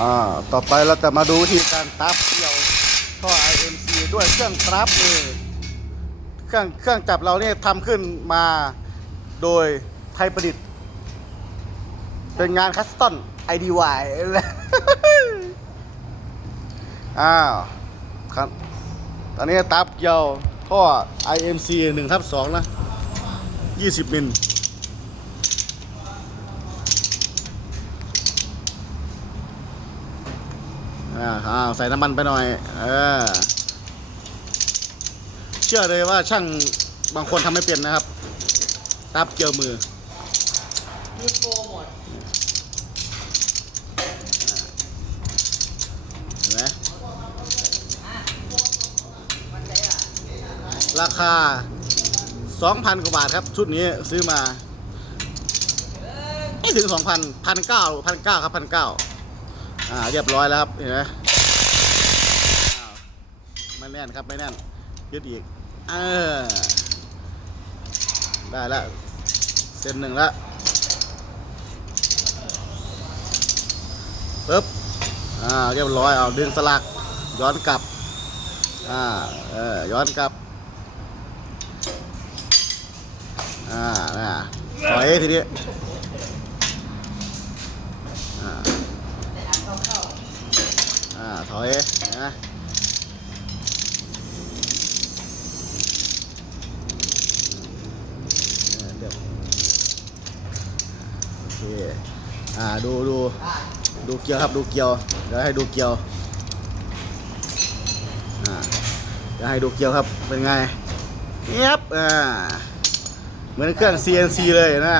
อ่าต่อไปเราจะมาดูวิธีการตับเกี่ยวท่อ IMC ด้วยเครื่องตับเลยเครื่องเครื่องจับเราเนี่ยทำขึ้นมาโดยไทยประดิษฐ์ เป็นงานคัสตอม IDY อ้าวครับตอนนี้ตับเกี่ยวท่อ IMC 1ทับ2นะ 20 มิล อ่าอ้าวใส่น้ำมันไปหน่อยเออเชื่อเลยว่าช่างบางคนทำไม่เป็นนะครับตับเกี่ยวมือมือโปรหมดเห็นไหมราคา 2,000 กว่าบาทครับ ชุดนี้ซื้อมาไม่ถึง 2,000 1,900 1,900 ครับ 1,900 อ่าเรียบร้อยแล้วครับเห็นไหมไม่แน่นครับไม่แน่นยึดอีกเออได้แล้วเส้นหนึ่งแล้วปึ๊บอ่าเรียบร้อยเอาดึงสลักย้อนกลับอ่าเออย้อนกลับอ่าน่ะถอยทีนี้อ่า อ่า ถอยนะเออเดี๋ยวโอเคอ่าดูดูดูเกียวครับดูเกียวเดี๋ยวให้ดูเกียวอ่าเดี๋ยวให้ดูเกียวครับเป็นไงเงียบอ่าเหมือนเครื่อง CNC เลยนะ